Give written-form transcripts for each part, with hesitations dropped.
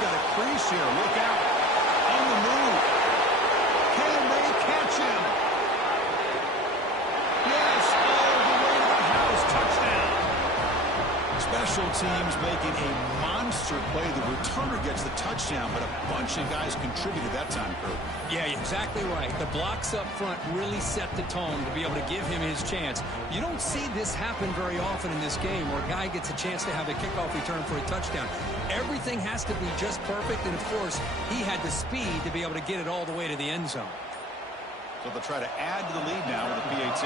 got a crease here. Look out. On the move. Can they catch him? Yes, all the way to the house. Touchdown. Special teams making a monster play. The returner gets the touchdown, but a bunch of guys contributed that time, Kurt. Yeah, exactly right. The blocks up front really set the tone to be able to give him his chance. You don't see this happen very often in this game where a guy gets a chance to have a kickoff return for a touchdown. Everything has to be just perfect, and of course, he had the speed to be able to get it all the way to the end zone. So they'll try to add to the lead now with the PAT.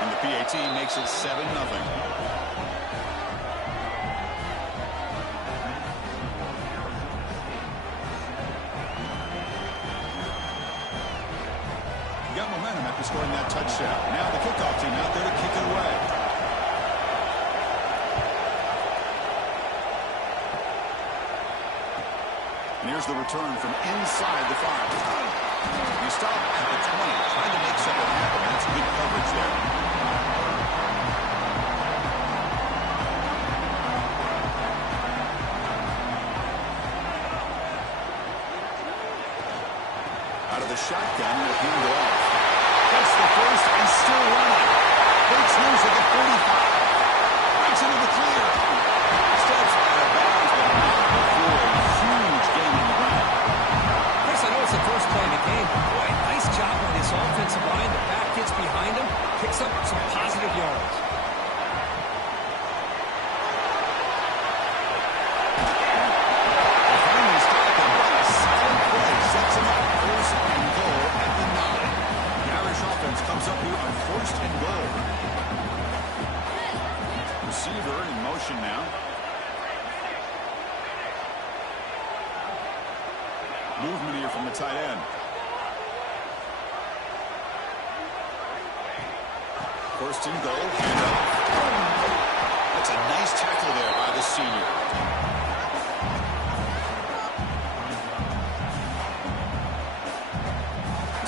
And the PAT makes it 7-0. Got momentum after scoring that touchdown. Now the kickoff team out there to kick it away. And here's the return from inside the 5. You stop at the 20, trying to make something happen. That's good coverage there. Out of the shotgun, with hand off. That's the first and still running. Breaks loose at the 45. Breaks into the clear. Steps out of bounds, but not before a huge gain on the ground. Chris, I know it's the first play of the game, but boy, nice job on this offensive line. The back gets behind him, picks up some positive yards. Comes up here on 1st and goal. Receiver in motion now. Movement here from the tight end. 1st and goal. Handoff. That's a nice tackle there by the senior.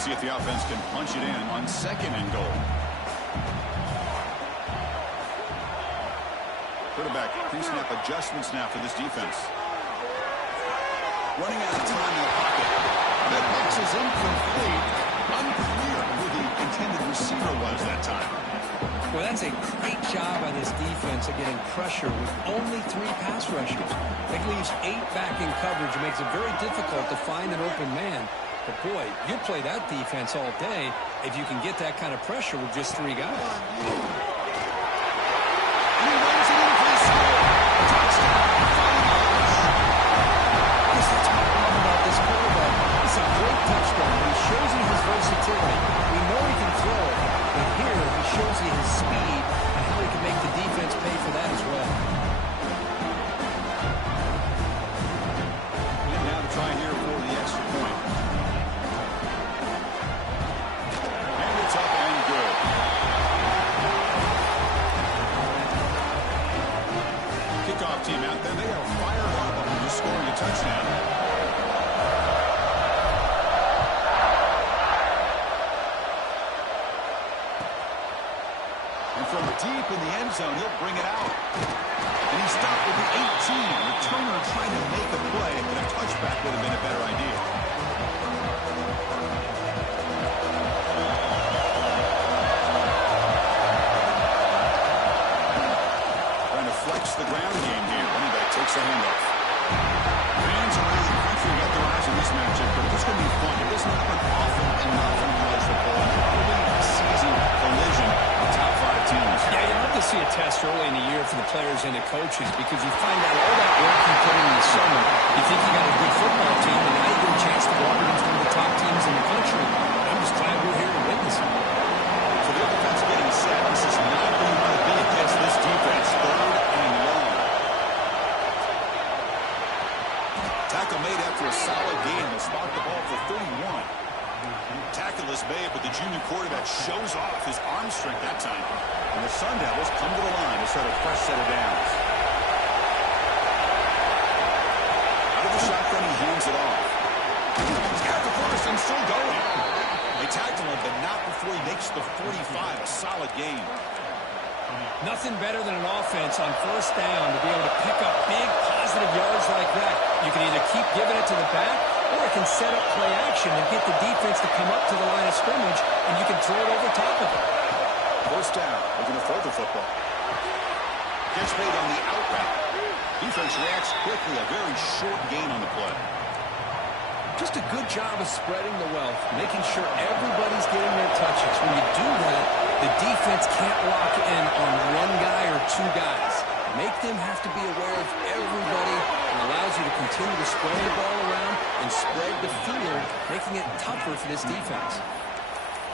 See if the offense can punch it in on 2nd and goal. Quarterback pre-snap adjustments now for this defense. Running out of time in the pocket. That box is incomplete. Unclear who the intended receiver was that time. Well, that's a great job by this defense of getting pressure with only 3 pass rushers. It leaves 8 back in coverage. It makes it very difficult to find an open man. But, boy, you play that defense all day if you can get that kind of pressure with just 3 guys. And he runs it in for the score. Touchdown, 5 yards. That's what I love about this quarterback. It's a great touchdown. He shows you his versatility. We know he can throw it, but here he shows you his speed and how he can make the defense pay for that as well. And now to try here for the extra point. Up and good. Kickoff team out there. They are fired up after just scoring a touchdown. And from deep in the end zone, he'll bring it out. And he stopped with the 18. Returner trying to make a play, but a touchback would have been a better idea. The ground game here. Running back takes the handoff. Fans around the country got their eyes on this matchup, but it's going to be fun. It doesn't happen often enough in college football. Probably a season collision of top 5 teams. Yeah, you love to see a test early in the year for the players and the coaches because you find out all that work you put in the summer. You think you got a good football team, and now you get a chance to go up against one of the top teams in the country. I'm just glad we're here to witness it. So the offense getting set. This is not where you want to be against this defense. 3rd and long. Tackle made after a solid game. They'll spot the ball for 31. Tackle is made, but the junior quarterback shows off his arm strength that time. And the Sun Devils come to the line to start a fresh set of downs. Out of the shotgun, he hands it off. He's got the first and still going. They tackle him, but not before he makes the 45. A solid game. Nothing better than an offense on first down to be able to pick up big positive yards like that. You can either keep giving it to the back, or it can set up play action and get the defense to come up to the line of scrimmage, and you can throw it over top of it. First down, looking to throw the football. Gets made on the out route. Defense reacts quickly, a very short gain on the play. Just a good job of spreading the wealth, making sure everybody's getting their touches. When you do that, the defense can't lock in on one guy or two guys. Make them have to be aware of everybody, and allows you to continue to spread the ball around and spread the field, making it tougher for this defense.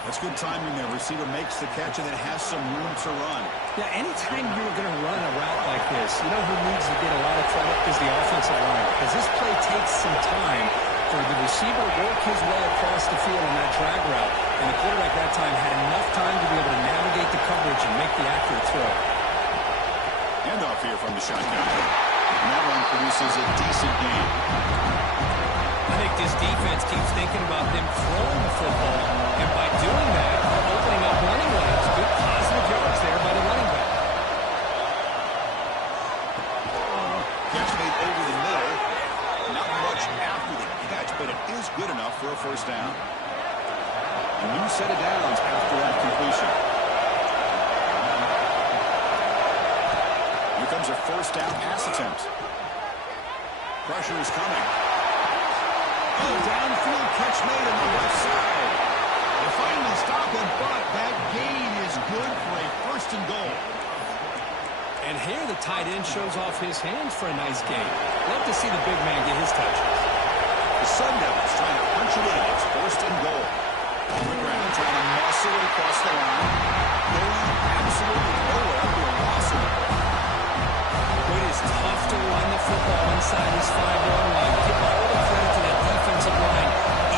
That's good timing there. Receiver makes the catch and then has some room to run. Yeah, anytime you're going to run a route like this, you know who needs to get a lot of credit is the offensive line. Because this play takes some time for the receiver to work his way across the field on that drag route. And the quarterback that time had enough time to be able to navigate the coverage and make the accurate throw. Handoff here from the shotgun. And that one produces a decent gain. I think this defense keeps thinking about them throwing the football, and by doing that, they're opening up running lanes. Good positive yards there by the running back. Catch made over the middle. Not much after the catch, but it is good enough for a first down. A new set of downs after that completion. Here comes a first down pass attempt. Pressure is coming. Oh, downfield catch made on the left side. They finally stop him, but that gain is good for a first and goal. And here the tight end shows off his hands for a nice gain. Love to see the big man get his touches. The Sun Devils trying to punch it in. It's first and goal. On the ground, trying to muscle it across the line. Going absolutely nowhere after a loss of it. It is tough to run the football inside his 5-yard line. Give all the credit to that defensive line,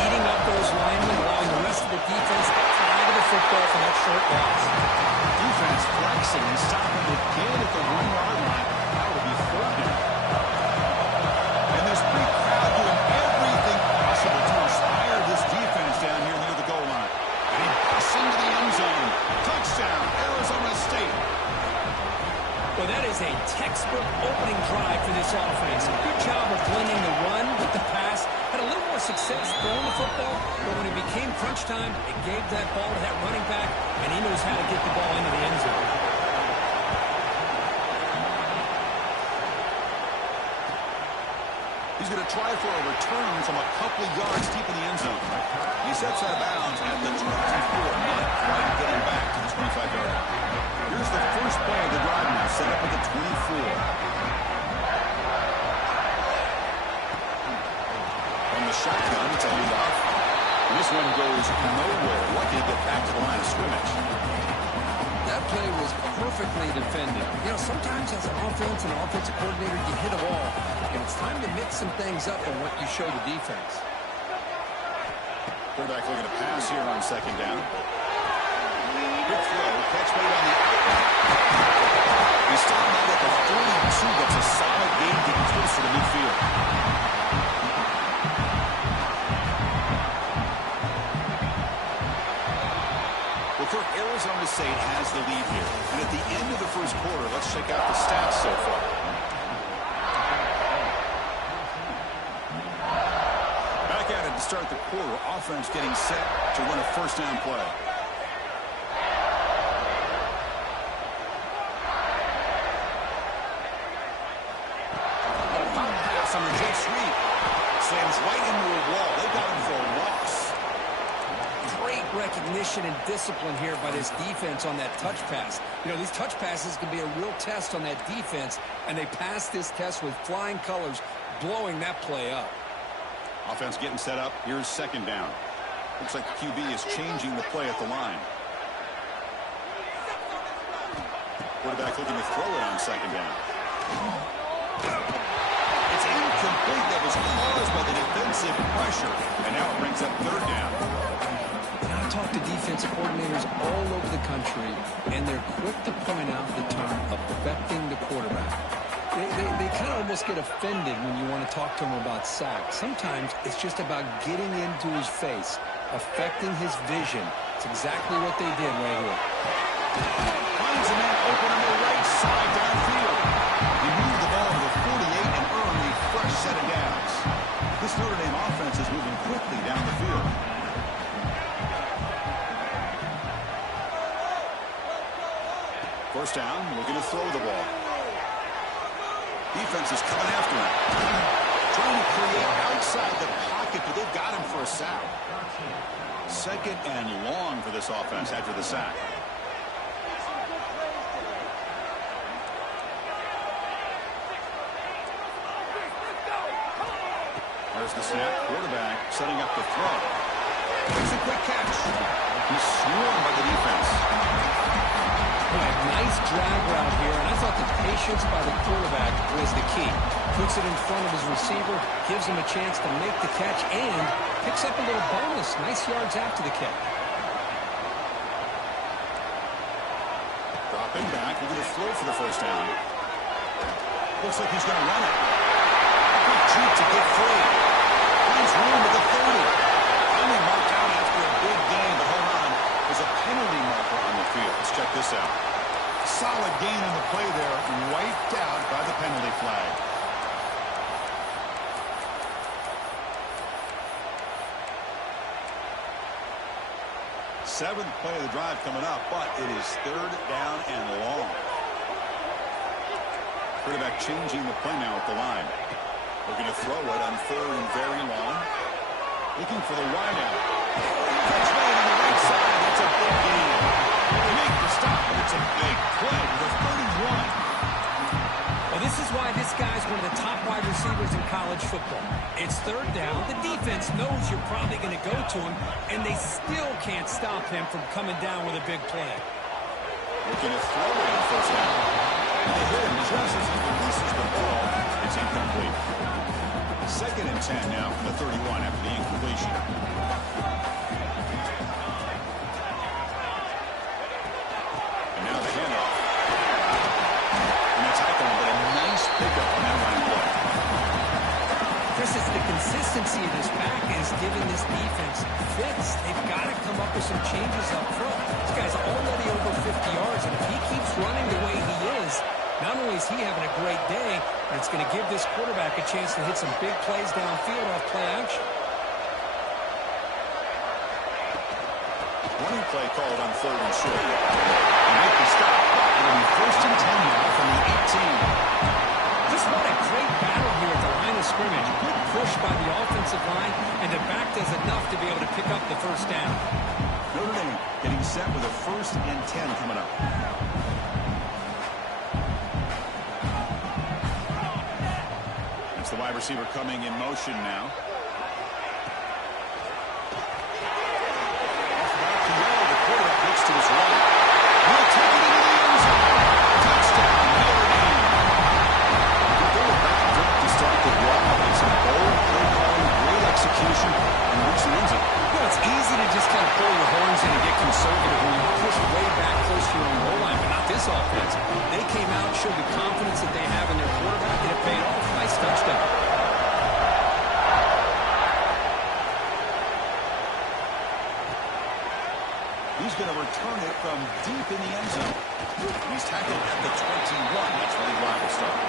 eating up those linemen, allowing the rest of the defense to fly to the football for that short loss. Defense flexing and stopping again at the 1-yard line. That would be third down. And this big crowd doing everything possible to inspire this defense down here near the goal line. And he busts into the end zone. Touchdown, Arizona State. Well, that is a textbook opening drive for this offense. A good job of blending the run with the pass. Had a little more success throwing the football, but when it became crunch time, it gave that ball to that running back, and he knows how to get the ball into the end zone. He's going to try for a return from a couple yards deep in the end zone. He steps out of bounds at the 24, not quite getting back to the 25-yard line. Here's the first play of the drive now, set up at the 24. From the shotgun, it's a handoff. And this one goes nowhere. Lucky to get back to the line of scrimmage. That play was perfectly defended. You know, sometimes as an offense and offensive coordinator, you hit a wall. And it's time to mix some things up on what you show the defense. Quarterback looking to pass here on second down. Good throw. Catch made on the outlet. He's stopped out at the 42. That's a solid gain getting closer to midfield. Well, Kirk, Arizona State has the lead here. And at the end of the first quarter, let's check out the stats so far. Back at it to start the quarter. Offense getting set to run a first down play. On the jet sweep. Slams right into a wall. They got him for a loss. Great recognition and discipline here by this defense on that touch pass. You know, these touch passes can be a real test on that defense, and they passed this test with flying colors, blowing that play up. Offense getting set up. Here's second down. Looks like the QB is changing the play at the line. Quarterback looking to throw it on second down. It's incomplete. That was caused by the defensive pressure. And now it brings up third down. I talk to defensive coordinators all over the country, and they're quick to point out the term affecting the quarterback. They kind of almost get offended when you want to talk to them about sacks. Sometimes it's just about getting into his face, affecting his vision. It's exactly what they did right here. Finds him out. Open on the right side downfield. He moved the ball to the 48 and earned a fresh set of downs. This Notre Dame offense is moving quickly down the field. First down, looking to throw the ball. Defense is coming after him. Trying to create outside the pocket, but they've got him for a sack. Second and long for this offense after the sack. There's the snap. Quarterback setting up the throw. Makes a quick catch. He's swarmed by the defense. Nice drag route here, and I thought the patience by the quarterback was the key. Puts it in front of his receiver, gives him a chance to make the catch, and picks up a little bonus. Nice yards after the catch. Dropping back, looking to throw for the first down. Looks like he's going to run it. Quick juke to get free. Finds room at the 30. Only marked out after a big gain, but hold on. There's a penalty marker on the field. Let's check this out. Solid gain on the play there, wiped out by the penalty flag. Seventh play of the drive coming up, but it is third down and long. Quarterback changing the play now at the line. Looking to throw it on third and very long. Looking for the wideout. Catch made on the right side. That's a big gain. They make the stop, but it's a big play for 31. Well, this is why this guy's one of the top wide receivers in college football. It's third down. The defense knows you're probably going to go to him, and they still can't stop him from coming down with a big play. Looking to throw it on first down. They hit him just as he releases the ball. It's incomplete. Second and 10 now from the 31 after the incompletion. And now the handoff. And a tackle, but a nice pickup on that line play. Chris, it's the consistency of this pack is giving this defense fits. They've got to come up with some changes up front. This guy's already over 50 yards, and if he keeps running the way he is, not only is he having a great day, but it's going to give this quarterback a chance to hit some big plays downfield off play action. Running play called on third and short. They make the stop, but it'll be first and 10 now from the 18. Just what a great battle here at the line of scrimmage. Good push by the offensive line, and the back does enough to be able to pick up the first down. Notre Dame getting set with a first and 10 coming up. It's the wide receiver coming in motion now. The quarterback looks to his right. He'll take it into the end zone. Touchdown, Notre Dame. They were back to start the drive. It's some bold play calling, great execution, and reach the end zone. Well, it's easy to just kind of pull your horns in and get conservative when you push way back close to your own goal line, but not this offense. They came out and showed the confidence that they have in their quarterback, and it paid off. Nice touchdown. He's going to return it from deep in the end zone. He's tackled at the 21. That's where the drive will start.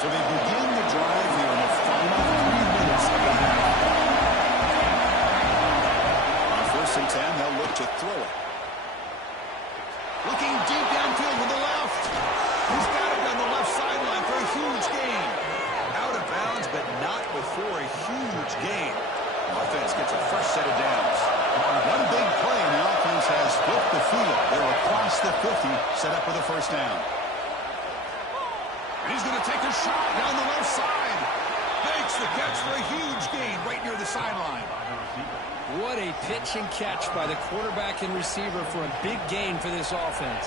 So they begin the drive here in the final 3 minutes of the half. On first and 10, they'll look to throw it. Looking deep downfield with the left. He's got it on the left sideline for a huge gain. Out of bounds, but not before a huge gain. Offense gets a fresh set of downs. One big play, and the offense has flipped the field. They're across the 50, set up with a first down. And he's going to take a shot down the left side. Makes the catch for a huge gain right near the sideline. What a pitch and catch by the quarterback and receiver for a big gain for this offense.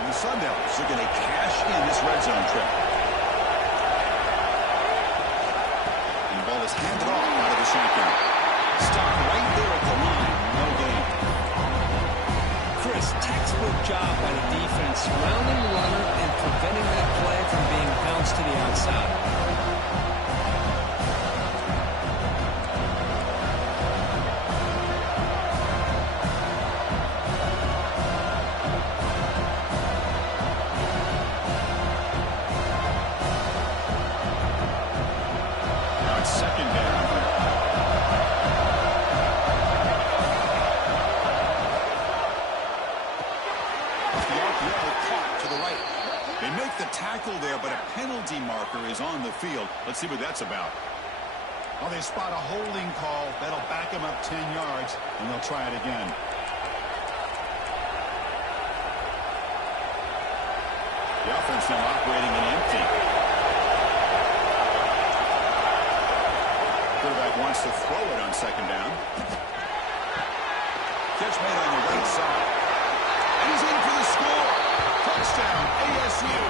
The Sun Devils are going to cash in this red zone trip. And the ball is handed off out of the shotgun. Stop right there at the line. No gain. Chris, Just textbook job by the defense, surrounding the runner and preventing that play from being bounced to the outside. Second down here. The RPO caught to the right. They make the tackle there, but a penalty marker is on the field. Let's see what that's about. Well, they spot a holding call. That'll back them up 10 yards, and they'll try it again. The offense now operating an empty. Quarterback wants to throw it on second down. Catch made on the right side. And he's in for the score. Touchdown, ASU.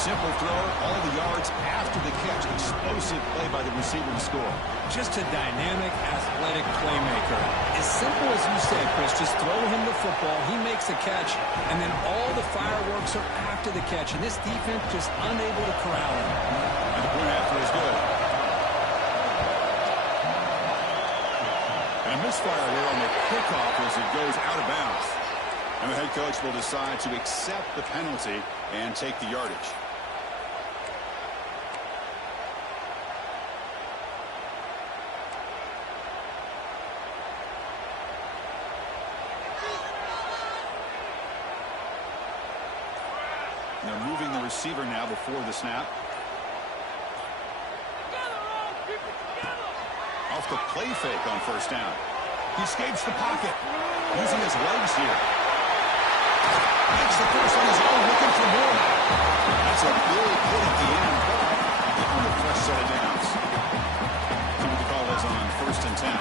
Simple throw, all the yards after the catch. Explosive play by the receiver to score. Just a dynamic, athletic playmaker. As simple as you said, Chris, just throw him the football. He makes the catch, and then all the fireworks are after the catch. And this defense just unable to corral him. And the point after is good. And a misfire there on the kickoff as it goes out of bounds. And the head coach will decide to accept the penalty and take the yardage. They're moving the receiver now before the snap. Off the play fake on first down. He escapes the pocket, using his legs here. Makes the first on his own, looking for more. That's a big hit at the end, but on the fresh set of downs. See what the call is on first and 10.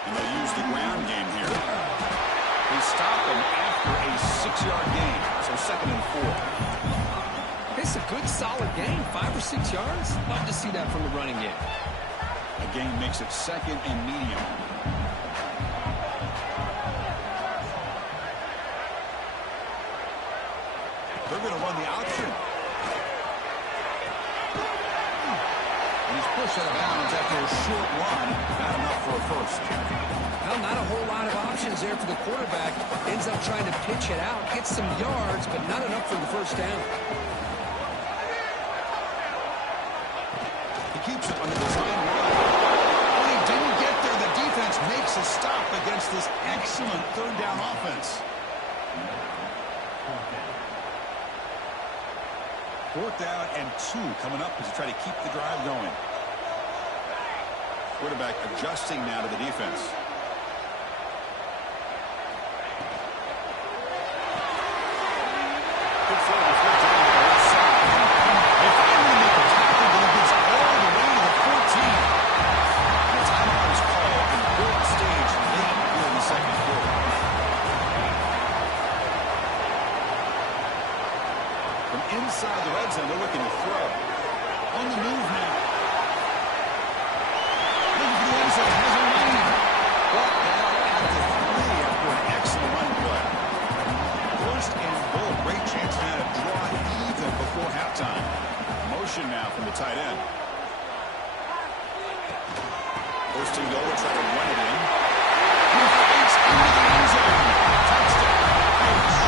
And they'll use the ground game here. They stop him after a 6-yard gain, so second and 4. It's a good, solid game, 5 or 6 yards. Love to see that from the running game. A gain makes it second and medium. They're going to run the option. And he's pushed out of bounds after a short run. Not enough for a first. Well, not a whole lot of options there for the quarterback. Ends up trying to pitch it out, gets some yards, but not enough for the first down. Keeps it on the design run. When he didn't get there, the defense makes a stop against this excellent third down offense. Fourth down and 2 coming up as you try to keep the drive going. Quarterback adjusting now to the defense. Good throw on fourth down to the left side. They finally make a tackle, but it gets all the way to the 14. The timeout is called in third stage late here in the second quarter. From inside the red zone, they're looking to throw. On the move now. Looking for the end zone. Has a running. Brought down at the 3 after an excellent running play. First and goal. Great chance now to draw even before halftime. Motion now from the tight end. First and goal. We'll try to run it in. He fights into the end zone. Touchdown. Finish.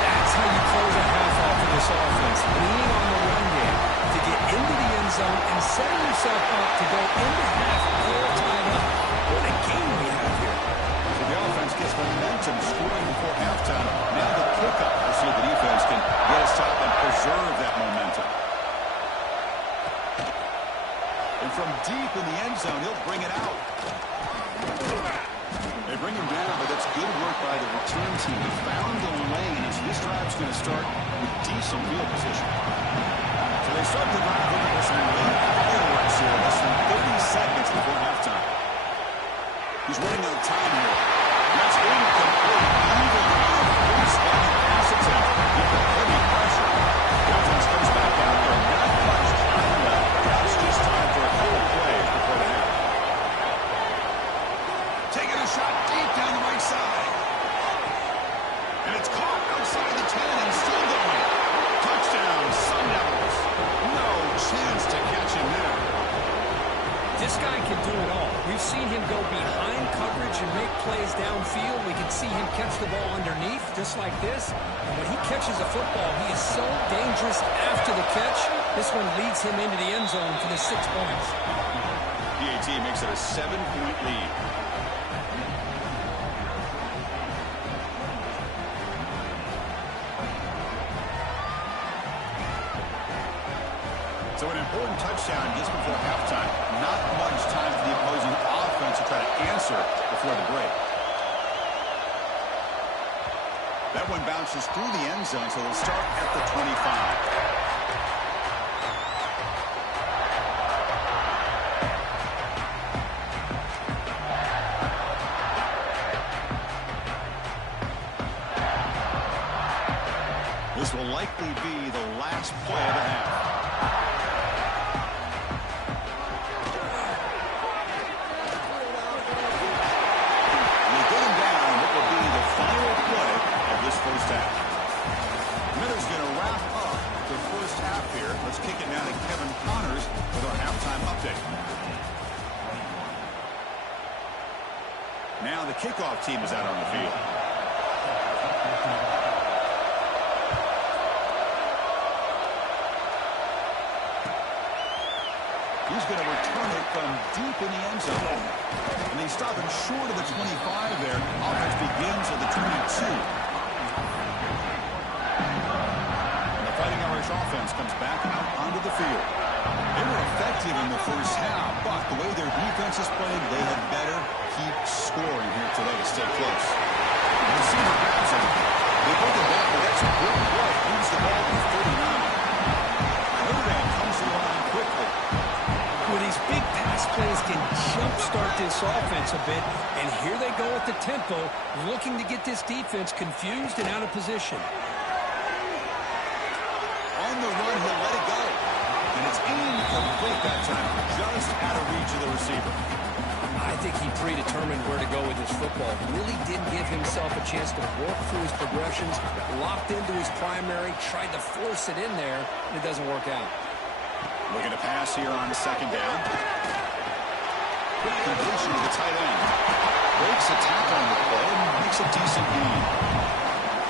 That's how you close a half off of this offense. Leaning on the run game to get into the end zone and setting yourself up to go into half all tied up. What a game we have here. So the offense gets momentum scoring before halftime. Now the kickoff. We'll see if the defense can get a stop and preserve that momentum. And from deep in the end zone, he'll bring it out. They bring him down, but that's good work by the return team. He found the lane as this drive's going to start with decent field position. So they start the drive with some late fireworks here. Less than 30 seconds before halftime. He's running out of time here. That's incomplete. Even on a free-standing pass attempt, he put heavy pressure. The offense comes back out there. Not much time left. Perhaps just time for a quick play before the half. And it's caught outside the 10 and still going. Touchdown, Sun Devils. No chance to catch him there. This guy can do it all. We've seen him go behind coverage and make plays downfield. We can see him catch the ball underneath, just like this. And when he catches a football, he is so dangerous after the catch. This one leads him into the end zone for the 6 points. PAT makes it a 7-point lead. So an important touchdown just before halftime. Not much time for the opposing offense to try to answer before the break. That one bounces through the end zone, so they'll start at the 25. This will likely be the last play of the half. First half. Miller's going to wrap up the first half here. Let's kick it now to Kevin Connors with our halftime update. Now the kickoff team is out on the field. He's going to return it from deep in the end zone. And they stop him short of the 25 there. Offense begins at the 22. Fighting Irish offense comes back out onto the field. They were effective in the first half, but the way their defense is playing, they had better keep scoring here today to stay close. And the receiver grabs him. They put the ball, but that's a good play. Moves the ball to the 39. Notre Dame comes to the line quickly. Well, these big pass plays can jumpstart this offense a bit, and here they go at the tempo, looking to get this defense confused and out of position. On the run, he'll let it go. And it's incomplete that time, just out of reach of the receiver. I think he predetermined where to go with his football. Really didn't give himself a chance to work through his progressions, locked into his primary, tried to force it in there, and it doesn't work out. Looking to pass here on second down. Quick completion to the tight end. Breaks a tackle on the play and makes a decent gain.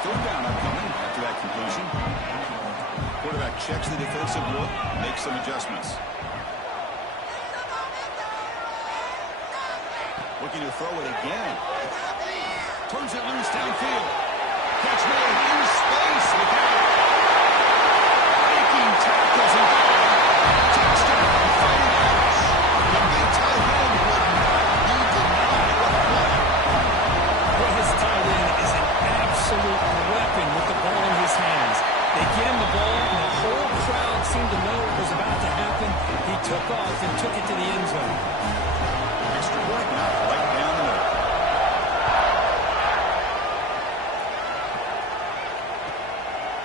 Third down upcoming after that completion. Quarterback checks the defensive look, makes some adjustments. Looking to throw it again. Turns it loose downfield. Catch made in space with that. Breaking tackles and touchdown, Fighting Irish. The big tight end would not be denied with a play. Well, his tight end is an absolute weapon with the ball in his hands. They get him the ball, and the whole crowd seemed to know what was about to happen. He took off and took it to the end zone. Extra point now, right down the middle.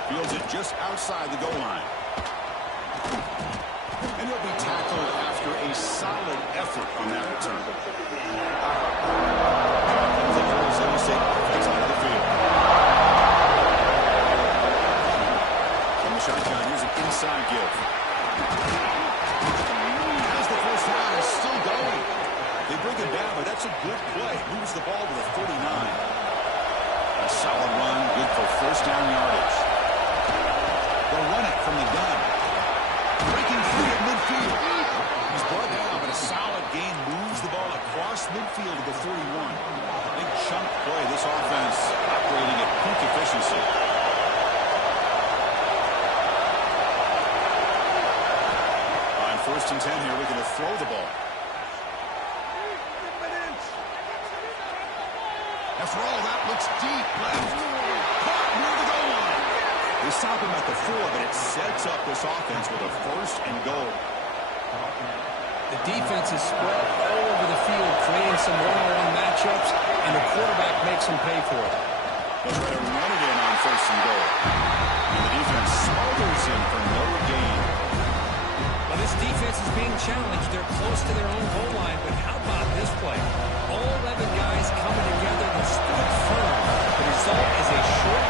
Fields it just outside the goal line. And he'll be tackled after a solid effort on that return. The Arizona State offense onto the field. Shotgun, here's an inside give. As the first down is still going. They bring him down, but that's a good play. Moves the ball to the 49. A solid run, good for first down yardage. They'll run it from the gun. Breaking free at midfield. He's brought down, but a solid gain moves the ball across midfield to the 41. Big chunk play. This offense operating at peak efficiency. First and 10 here, we're going to throw the ball. After all, that looks deep left. Caught near the goal line. They stop him at the 4, but it sets up this offense with a first and goal. The defense is spread all over the field, creating some one-on-one matchups, and the quarterback makes them pay for it. They'll try to run it in on first and goal. And the defense smothers him for no gain. Well, this defense is being challenged. They're close to their own goal line, but how about this play? All 11 guys coming together and stood firm. The result is a short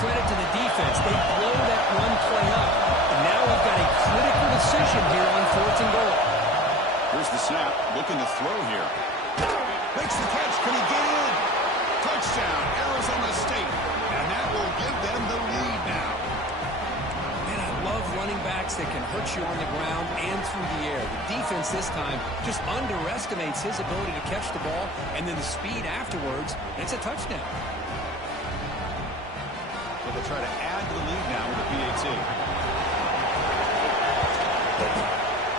credit to the defense. They blow that run play up. And now we've got a critical decision here on 4th and goal. Here's the snap. Looking to throw here. Makes the catch. Can he get in? Touchdown, Arizona State. And that will give them the lead now. Man, I love running backs that can hurt you on the ground and through the air. The defense this time just underestimates his ability to catch the ball, and then the speed afterwards, and it's a touchdown. So they'll try to add to the lead now with the PAT.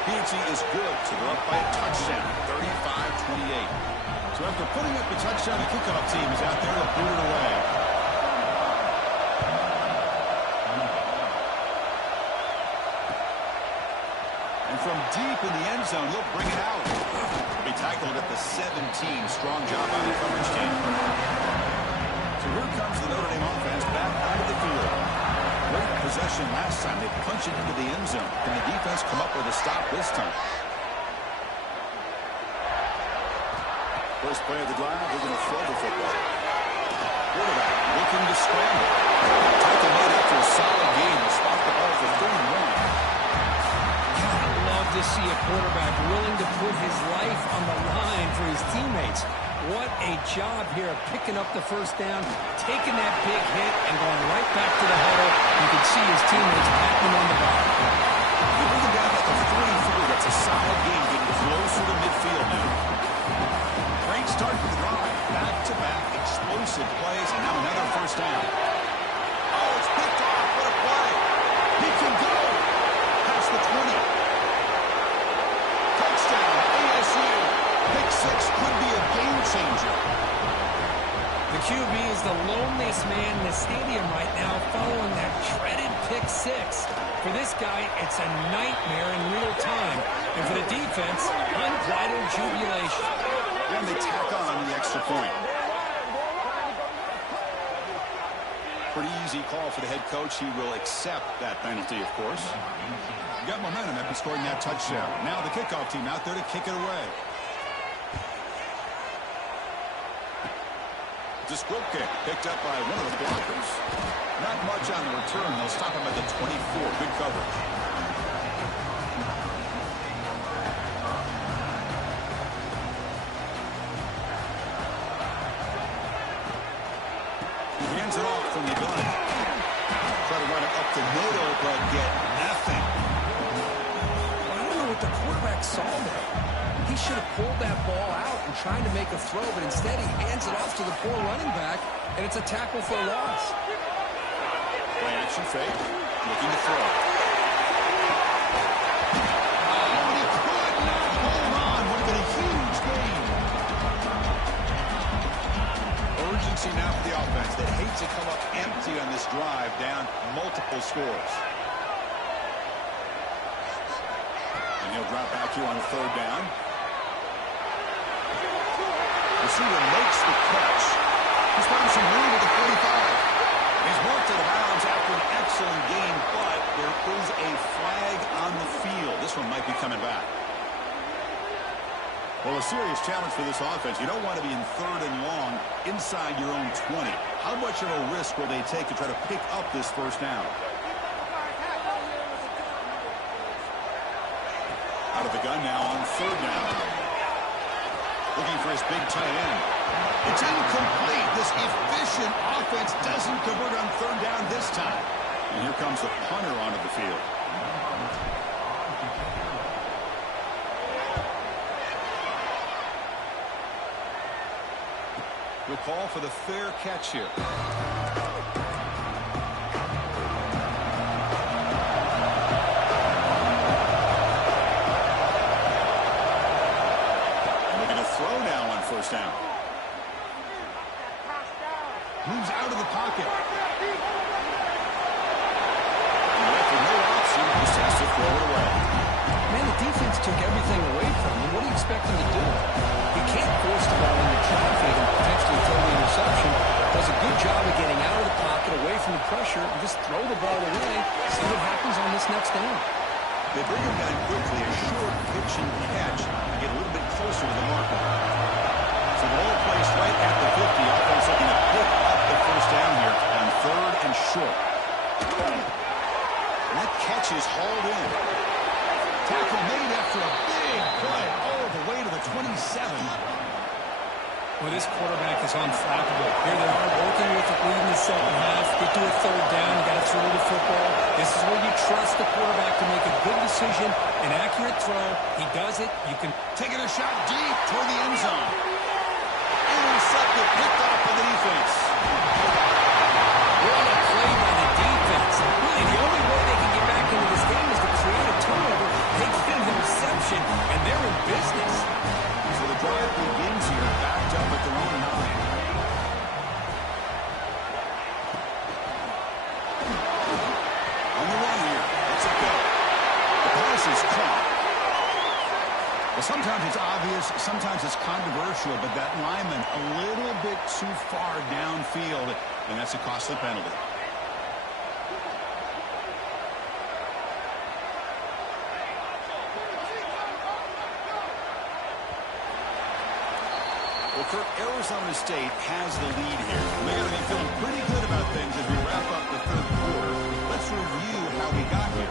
PAT is good, so they're up by a touchdown, 35-28. So after putting up the touchdown, the kickoff team is out there to boot it away. And from deep in the end zone, he'll bring it out. He tackled at the 17. Strong job on the coverage team. So here comes the Notre Dame offense back onto the field. Great possession last time. They punch it into the end zone. Can the defense come up with a stop this time? First play of the drive, we're going to throw the football. Quarterback looking to scramble. Tackle made after a solid game to spot the ball for 3 and 1. I'd love to see a quarterback willing to put his life on the line for his teammates. What a job here of picking up the first down, taking that big hit, and going right back to the huddle. You can see his teammates patting him on the back. They bring him down at the 43. That's a solid game, getting closer to midfield now. Great start to the drive. Back-to-back explosive plays, and now another first down. Oh, it's picked off. What a play. He can go. Past the 20. Touchdown, ASU. Pick 6 could be a game changer. The QB is the loneliest man in the stadium right now following that dreaded pick 6. For this guy, it's a nightmare in real time. And for the defense, unbridled jubilation. And they tack on the extra point. Pretty easy call for the head coach. He will accept that penalty, of course. You got momentum after scoring that touchdown. Now the kickoff team out there to kick it away. It's a squib kick picked up by one of the blockers. Not much on the return. They'll stop him at the 24. Good coverage. He hands it off from the gun. Try to run it up to Noto, but get nothing. I don't know what the quarterback saw there. He should have pulled that ball out and tried to make a throw, but instead he hands it off to the poor running back, and it's a tackle for a loss. Play action fake, looking to throw. Oh, he could not hold on. Would have been a huge gain. Urgency now for the offense that hates to come up empty on this drive, down multiple scores. And he'll drop back here on 3rd down. Receiver makes the catch. He's found some room at the 45. He's worked out of bounds after an excellent game, but there is a flag on the field. This one might be coming back. Well, a serious challenge for this offense. You don't want to be in 3rd and long inside your own 20. How much of a risk will they take to try to pick up this first down? Out of the gun now on 3rd down. Looking for his big tight end. It's incomplete. This efficient offense doesn't convert on 3rd down this time. And here comes the punter onto the field. We'll call for the fair catch here. Throw now on 1st down. Moves out of the pocket. And after no option, just has to throw it away. Man, the defense took everything away from him. What do you expect him to do? He can't force the ball into traffic and potentially throw the interception. Does a good job of getting out of the pocket, away from the pressure, and just throw the ball away. See what happens on this next down. They bring him down quickly, a short pitch and catch to get a little bit closer to the marker. So the ball placed right at the 50. Offense looking to pick up the first down here on 3rd and short. That catch is hauled in. Tackle made after a big play all the way to the 27. Well, this quarterback is unflappable. Here they are working with the lead in the second half. Get to a 3rd down. You got to throw the football. This is where you trust the quarterback to make a good decision, an accurate throw. He does it. You can taking a shot deep toward the end zone. Intercepted, picked off by the defense. What a play by the defense. Really, the only way they can get back into this game is to create a turnover. They get an interception, and they're in business. So the drive begins here, backed up at their own 9. On the run here. Let's it go. The pass is caught. Well, sometimes it's obvious, sometimes it's controversial, but that lineman a little bit too far downfield, and that's a costly penalty. Well, Kirk, Arizona State has the lead here. They're going to be feeling pretty good about things as we wrap up the 3rd quarter. Let's review how we got here.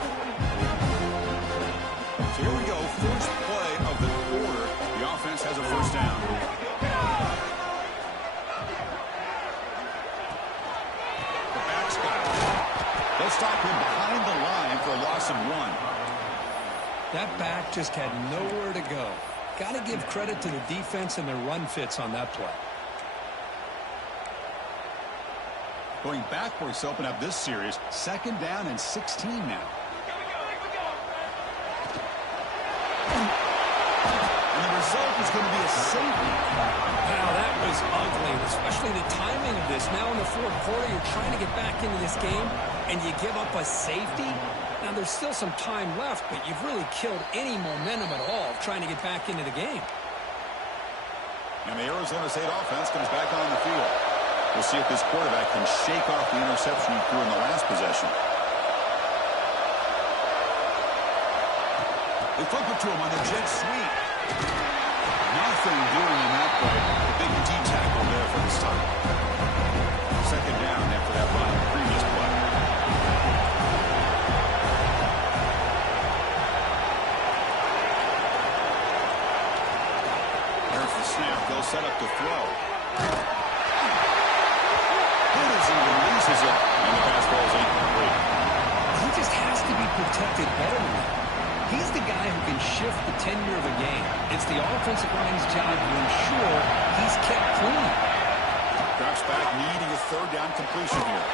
So here we go, first play of the quarter. The offense has a 1st down. The back's got it. They'll stop him behind the line for a loss of 1. That back just had nowhere to go. Got to give credit to the defense and their run fits on that play. Going backwards to open up this series. 2nd down and 16 now. And the result is going to be a safety. Wow, that was ugly, especially the timing of this. Now in the 4th quarter, you're trying to get back into this game, and you give up a safety. Now, there's still some time left, but you've really killed any momentum at all of trying to get back into the game. And the Arizona State offense comes back on the field. We'll see if this quarterback can shake off the interception he threw in the last possession. They flip it to him on the jet sweep. Nothing doing in that play. A big D tackle there for the stop. 2nd down after that run on the previous play. There's the snap. They'll set up to throw. Henderson releases it, and the pass ball is incomplete. He just has to be protected better than that. He's the guy who can shift the tenure of a game. It's the offensive line's job to ensure he's kept clean. Drops back, needing a 3rd down completion here.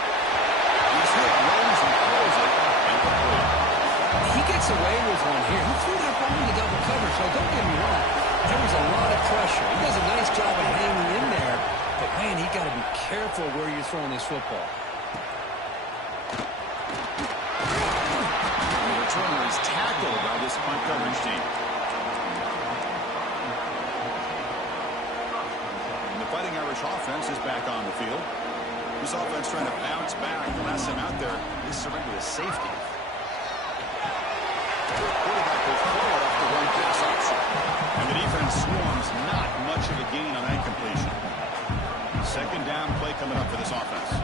He's hit, runs, and throws it, incomplete. He gets away with one here. He threw that ball into double coverage, so don't get me wrong. There was a lot of pressure. He does a nice job of hanging in there, but man, he got to be careful where you're throwing this football. Returner is tackled by this punt coverage team. And the Fighting Irish offense is back on the field. This offense trying to bounce back. The last time out there, they surrendered a safety. The quarterback will throw it off the one pass option. And the defense swarms, not much of a gain on that completion. 2nd down play coming up for this offense.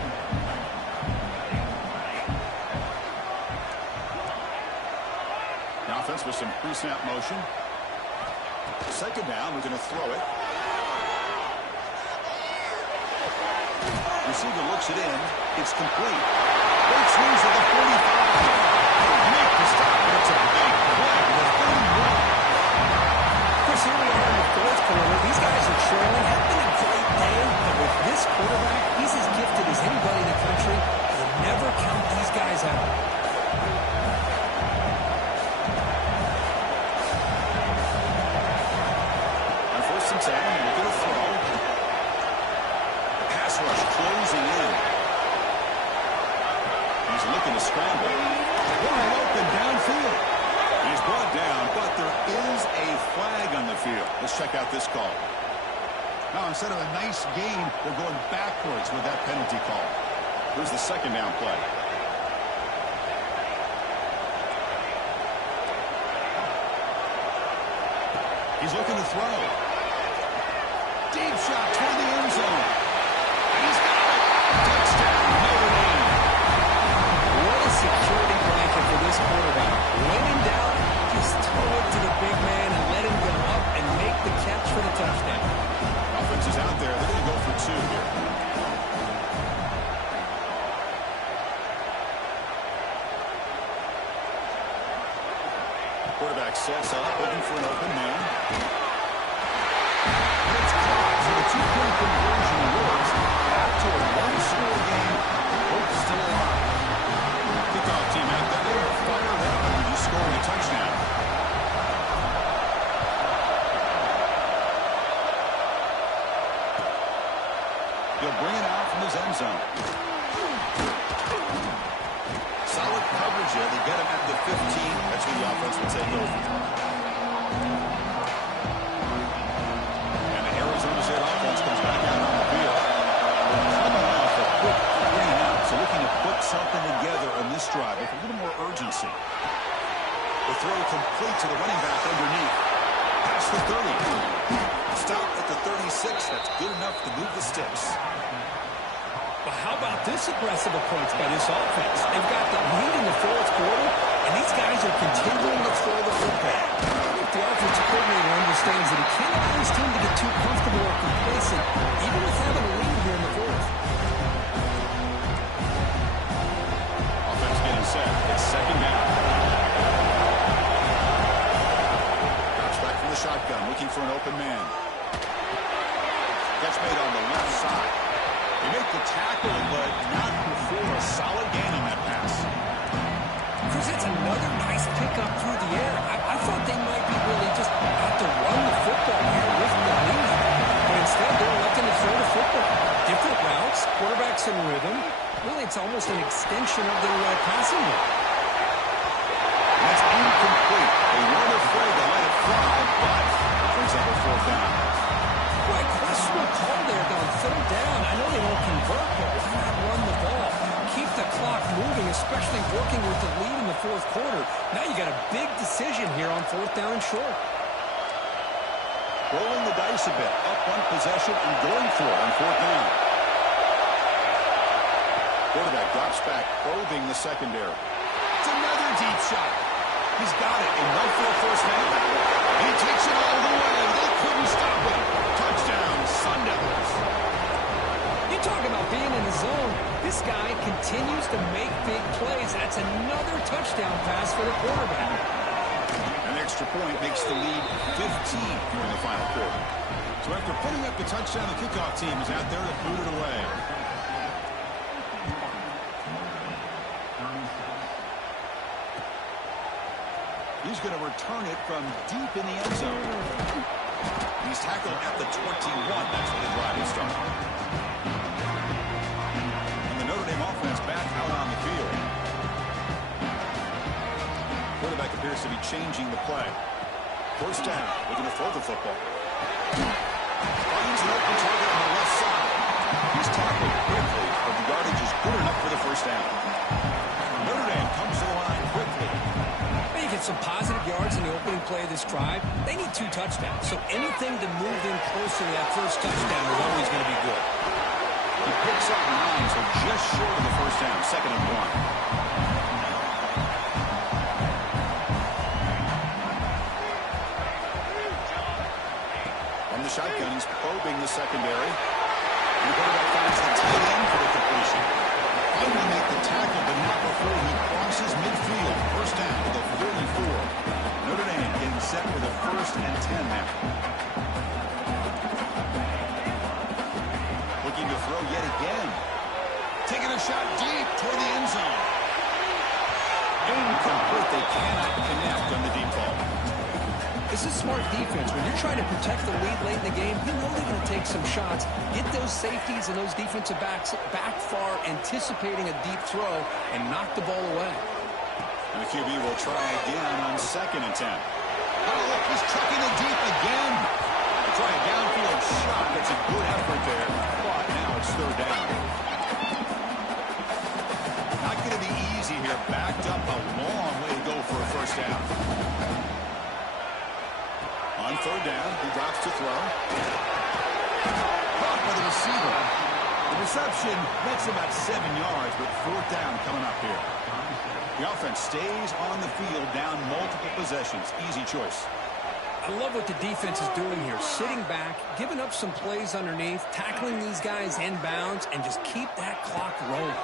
Offense with some pre-snap motion. 2nd down, we're going to throw it. Receiver looks it in. It's complete. Great swings at the 45. Make the stop, and it's a big play. The 31. Chris, here we are in the 4th quarter. These guys are trailing. It's been a great day, but with this quarterback, he's as gifted as anybody in the country. You'll never count these guys out. Looking to scramble. Wide open downfield. He's brought down, but there is a flag on the field. Let's check out this call. Now, instead of a nice gain, they're going backwards with that penalty call. Here's the 2nd down play. He's looking to throw. Deep shot toward the end zone. And he's got it. Touchdown, Notre Dame. Quarterback sets up, looking for an open man. And it's caught, so the two-point conversion works. Back to a one-score game. Hope still alive. Kickoff team out there. They are fired up and just scoring a touchdown. He'll bring it out from his end zone. Solid coverage there. They get him at the 15. That's where the offense will take over. And the Arizona State offense comes back out on the field. They're coming off a quick 3 and out, so looking to put something together on this drive with a little more urgency. The throw complete to the running back underneath. Past the 30. Stop at the 36. That's good enough to move the sticks. But how about this aggressive approach by this offense? They've got the lead in the fourth quarter, and these guys are continuing to throw the football. I think the offensive coordinator understands that he can't allow his team to get too comfortable or complacent, even with having a lead here in the fourth. Offense getting set. It's second down. Drops back from the shotgun, looking for an open man. Catch made on the left side. They make the tackle, but not before a solid gain on that pass. Chris, it's another nice pickup through the air. I thought they might be really just out to run the football here with the lead. But instead, they're electing to throw the football. Different routes, quarterbacks in rhythm. Really, it's almost an extension of their passing game. That's incomplete. They weren't afraid to let it fly, but it brings up a fourth down. Right, questionable call there on third down. I know they don't convert, but why not run the ball? Keep the clock moving, especially working with the lead in the fourth quarter. Now you got a big decision here on fourth down and short. Rolling the dice a bit, up one possession and going for it on fourth down. Quarterback drops back, probing the secondary. It's another deep shot. He's got it and went for a first down. And he takes it all the way. They couldn't stop him. Touchdown, Sun Devils. You talk about being in the zone. This guy continues to make big plays. That's another touchdown pass for the quarterback. An extra point makes the lead 15 during the final quarter. So after putting up the touchdown, the kickoff team is out there to boot it away. He's going to return it from deep in the end zone. He's tackled at the 21. That's where the drive will start. And the Notre Dame offense back out on the field. Quarterback appears to be changing the play. First down. Looking to throw the football. Finds an open target on the left side. He's tackled quickly, but the yardage is good enough for the first down. Notre Dame comes to the line quickly. They get some positive yards in the opening play of this drive. They need 2 touchdowns, so anything to move them closer to that first touchdown is always going to be good. He picks up 9, so just short of the first down, second and 1. From the shotgun, he's probing the secondary. And the quarterback finds the tight end for the completion. Finally make the tackle, but not before he crosses midfield. First down to the 44. Notre Dame getting set for the 1st and 10 now. Looking to throw yet again. Taking a shot deep toward the end zone. Incomplete. They cannot connect on the deep ball. This is smart defense. When you're trying to protect the lead late in the game, you know they're going to take some shots, get those safeties and those defensive backs back far, anticipating a deep throw, and knock the ball away. And the QB will try again on 2nd and 10. Oh, look, he's trucking it deep again. Try a downfield shot. That's a good effort there. But now it's third down. Not going to be easy here. Backed up a long way to go for a first down. On third down, he drops to throw. Caught by the receiver. The reception makes about 7 yards, but fourth down coming up here. The offense stays on the field, down multiple possessions. Easy choice. I love what the defense is doing here. Sitting back, giving up some plays underneath, tackling these guys inbounds, and just keep that clock rolling.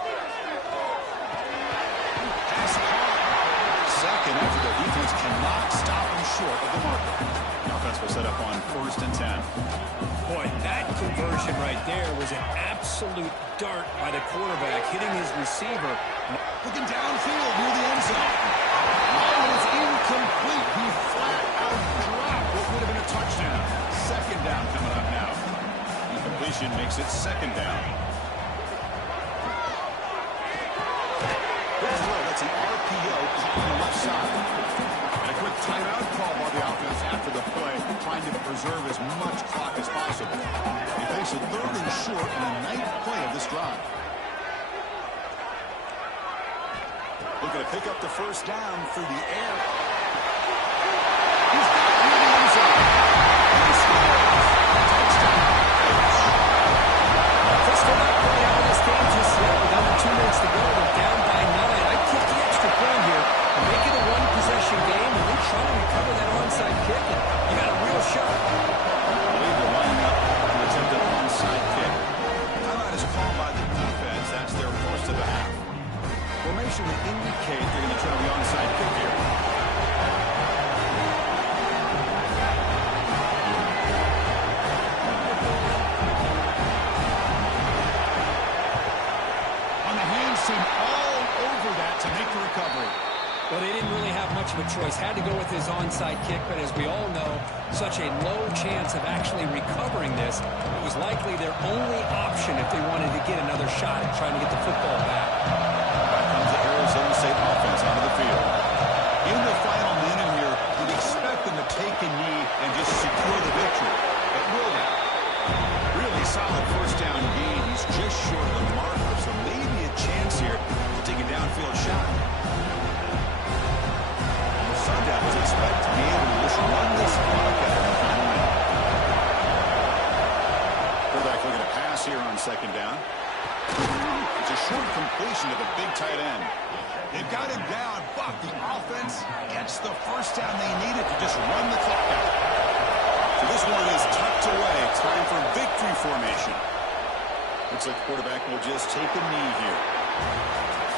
Pass caught. Second after the defense defense cannot stop him short of the marker. The offense will set up on 1st and 10. Boy, that conversion right there was an absolute dart by the quarterback, hitting his receiver. Looking downfield near the end zone. That is incomplete. He flat out dropped what would have been a touchdown. 2nd down coming up now. Incompletion makes it 2nd down. That's an RPO caught on the left side. And a quick timeout call by the offense after the play, trying to preserve as much clock as possible. They face a 3rd and short on the 9th play of this drive. Looking to pick up the 1st down through the air. He's got it near the end zone. He scores. Touchdown. Just come out play out of this game just yet. With under 2 minutes to go, they're down by 9. I'd kick the extra point here. Make it a 1-possession game, and then try to recover that onside kick, and you got a real shot. I believe they're lining up to attempt an onside kick. Timeout is called by the defense. That's their 1st of the half. Formation would indicate they're going to try the onside kick here. On the hands team all over that to make the recovery. Well, they didn't really have much of a choice. Had to go with his onside kick, but as we all know, such a low chance of actually recovering this. It was likely their only option if they wanted to get another shot at trying to get the football back. Back comes the Arizona State offense onto the field. In the final minute here, you'd expect them to take a knee and just secure the victory. But will they? Really solid 1st down gain. He's just short of the marker, so maybe a chance here to take a downfield shot. Sundowns expect to be able to just run this clock out in the final minute. Quarterback looking to pass here on 2nd down. It's a short completion to the big tight end. They've got him down, but the offense gets the 1st down they needed to just run the clock out. So this one is tucked away. Time for victory formation. Looks like the quarterback will just take a knee here.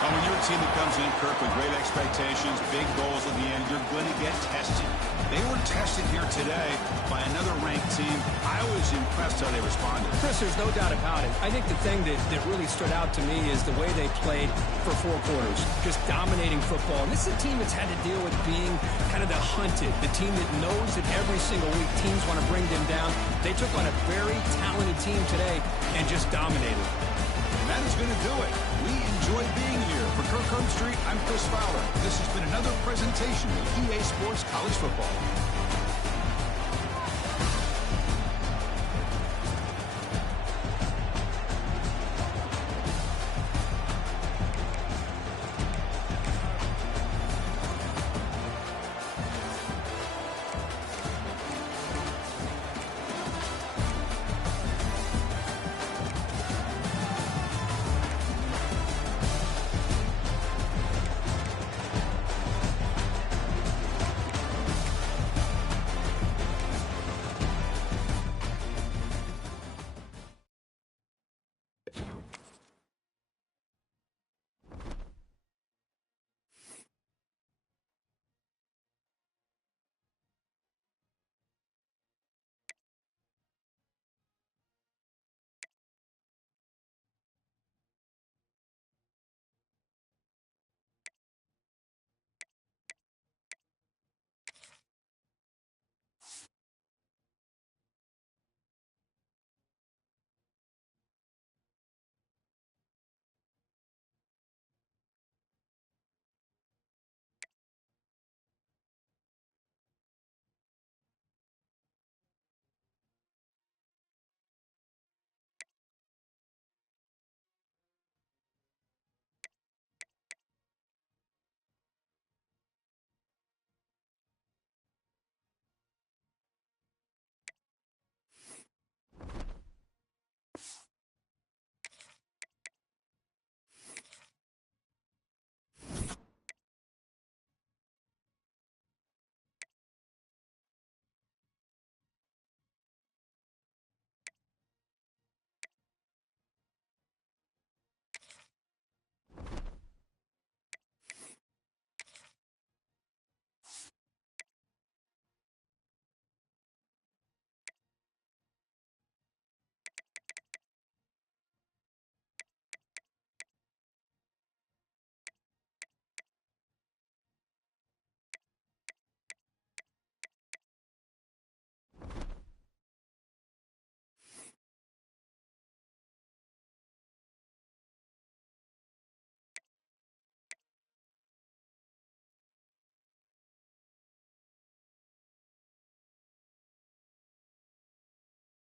Now, when you're a team that comes in, Kirk, with great expectations, big goals at the end, you're going to get tested. They were tested here today by another ranked team. I was impressed how they responded. Chris, there's no doubt about it. I think the thing that really stood out to me is the way they played for 4 quarters, just dominating football. And this is a team that's had to deal with being kind of the hunted, the team that knows that every single week teams want to bring them down. They took on a very talented team today and just dominated. And that is going to do it. We enjoyed being here. For Kirk Herbstreit, I'm Chris Fowler. This has been another presentation of EA Sports College Football.